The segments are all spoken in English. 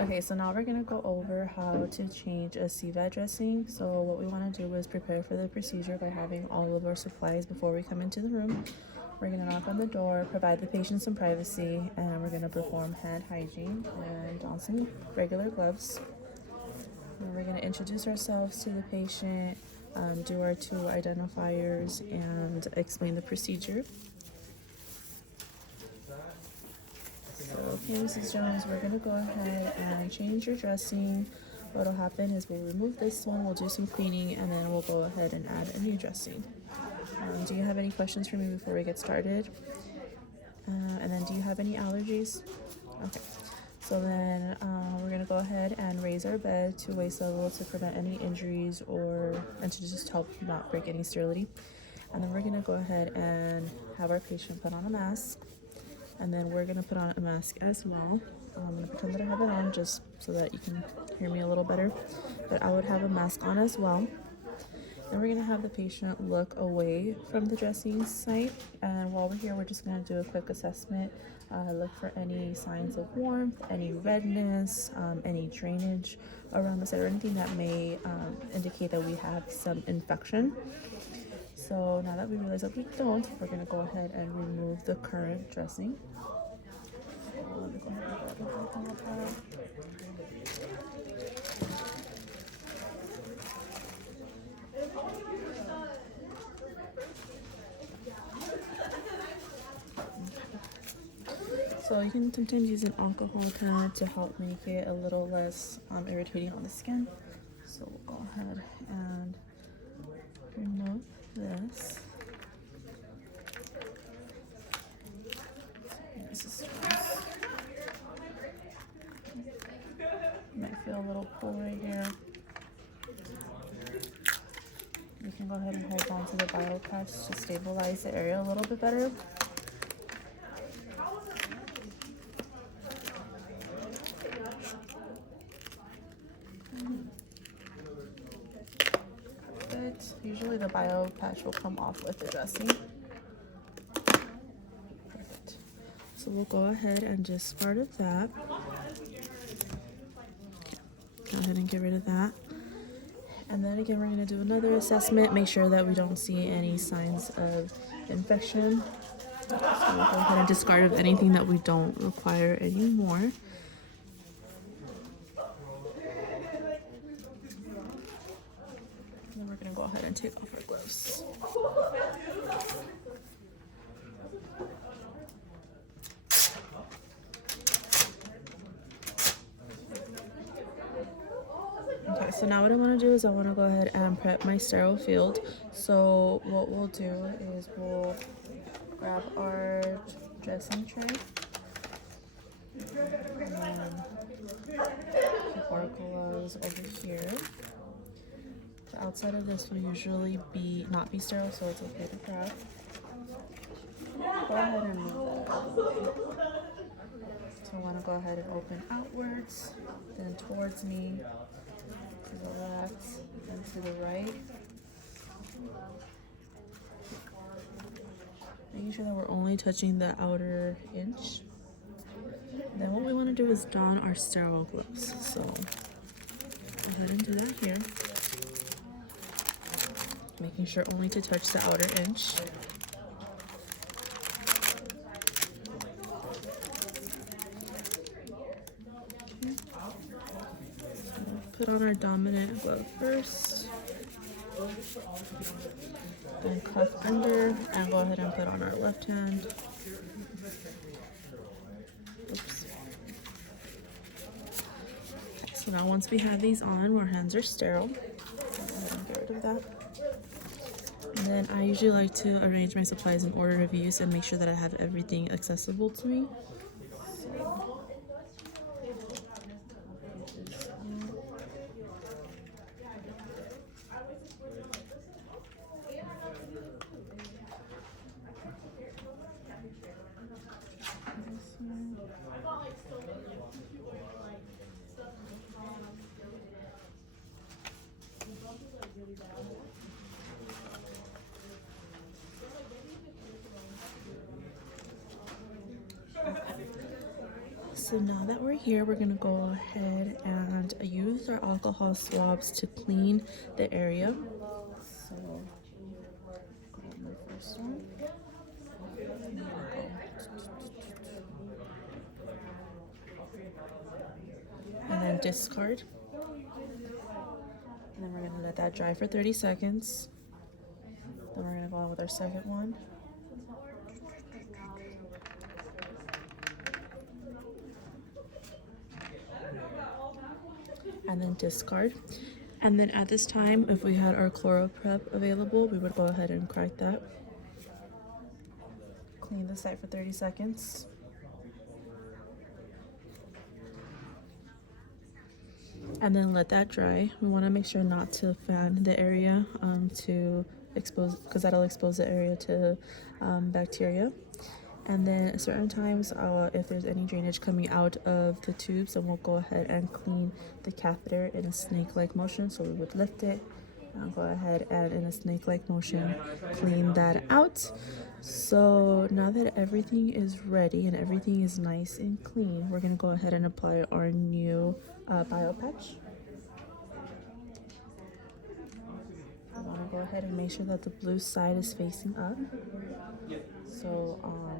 Okay, so now we're gonna go over how to change a CVAD dressing. So what we want to do is prepare for the procedure by having all of our supplies before we come into the room. We're gonna knock on the door, provide the patient some privacy, and we're gonna perform hand hygiene and don some regular gloves. And we're gonna introduce ourselves to the patient, do our two identifiers, and explain the procedure. So, okay, Mrs. Jones, we're gonna go ahead and change your dressing. What'll happen is we'll remove this one, we'll do some cleaning, and then we'll go ahead and add a new dressing. Do you have any questions for me before we get started? And then, do you have any allergies? Okay. So then we're gonna go ahead and raise our bed to waist level to prevent any injuries and to just help not break any sterility. And then we're gonna go ahead and have our patient put on a mask. And then we're gonna put on a mask as well. I'm gonna pretend that I have it on just so that you can hear me a little better. But I would have a mask on as well. Then we're gonna have the patient look away from the dressing site. And while we're here, we're just gonna do a quick assessment. Look for any signs of warmth, any redness, any drainage around the site, or anything that may indicate that we have some infection. So now that we realize that we don't, we're gonna go ahead and remove the current dressing. So you can sometimes use an alcohol pad to help make it a little less irritating on the skin. So we'll go ahead and remove this. Might feel a little pull right here. You can go ahead and hold on to the bio patch to stabilize the area a little bit better. Perfect. Usually the bio patch will come off with the dressing. Perfect. So we'll go ahead and just part of that. Go ahead and get rid of that. And then again, we're going to do another assessment, make sure that we don't see any signs of infection. So we'll go ahead and discard of anything that we don't require anymore. And then we're going to go ahead and take off our gloves. Okay, so now what I want to do is I want to go ahead and prep my sterile field. So what we'll do is we'll grab our dressing tray and keep our gloves over here. The outside of this will usually not be sterile, so it's okay to grab. Go ahead and move that out of the way. So I want to go ahead and open outwards, then towards me, to the left, and to the right. Making sure that we're only touching the outer inch. Then what we want to do is don our sterile gloves. So go ahead and do that here. Making sure only to touch the outer inch. Put on our dominant glove first, then cuff under, and go ahead and put on our left hand. Oops. Okay, so now once we have these on, our hands are sterile. Go ahead and get rid of that. And then I usually like to arrange my supplies in order of use and make sure that I have everything accessible to me. So now that we're here, we're gonna go ahead and use our alcohol swabs to clean the area. So, grab my first one. And then discard. And then we're gonna let that dry for 30 seconds. Then we're gonna go on with our second one. And then discard. And then at this time, if we had our ChloraPrep available, we would go ahead and crack that. Clean the site for 30 seconds. And then let that dry. We want to make sure not to fan the area to expose, because that'll expose the area to bacteria. And then at certain times, if there's any drainage coming out of the tubes, then we'll go ahead and clean the catheter in a snake-like motion. So we would lift it and go ahead and in a snake-like motion clean that out. So now that everything is ready and everything is nice and clean, we're gonna go ahead and apply our new bio patch. I want to go ahead and make sure that the blue side is facing up. So yeah.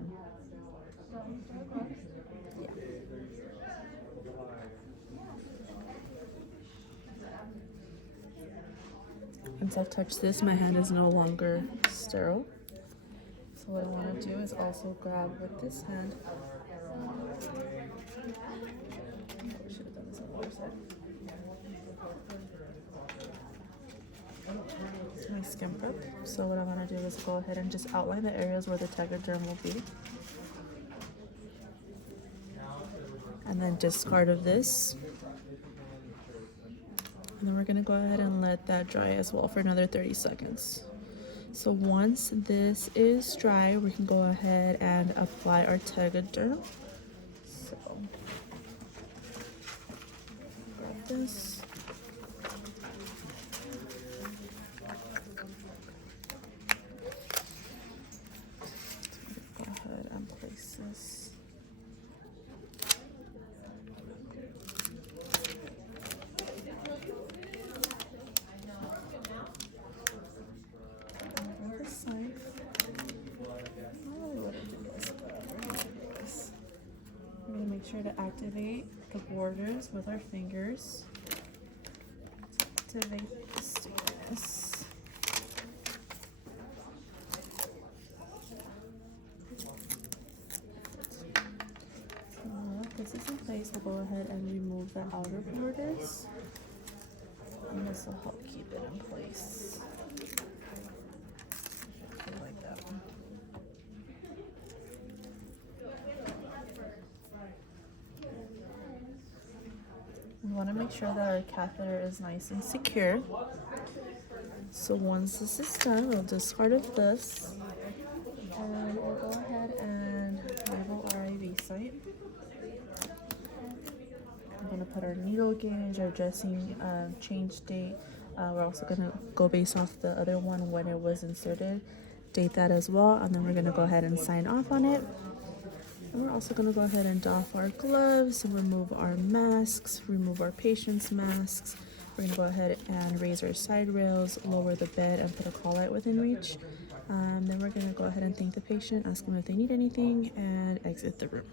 Once I've touched this, my hand is no longer sterile. So what I want to do is also grab with this hand. We should have done this on the other side. My skin prep. So what I want to do is go ahead and just outline the areas where the tegaderm will be. And then discard of this. And then we're going to go ahead and let that dry as well for another 30 seconds. So once this is dry, we can go ahead and apply our tegaderm. So grab this. Go ahead and place this. We're going to make sure to activate the borders with our fingers. Activate the stickiness. Now that this is in place, we'll go ahead and remove the outer borders. And this will help keep it in place. Like that one. We want to make sure that our catheter is nice and secure. So once this is done, we'll discard of this. And we'll go ahead and label our IV site. I'm going to put our needle gauge, our dressing change date. We're also going to go based off the other one when it was inserted. Date that as well. And then we're going to go ahead and sign off on it. And we're also going to go ahead and doff our gloves, remove our masks, remove our patient's masks. We're going to go ahead and raise our side rails, lower the bed, and put a call light within reach. Then we're going to go ahead and thank the patient, ask them if they need anything, and exit the room.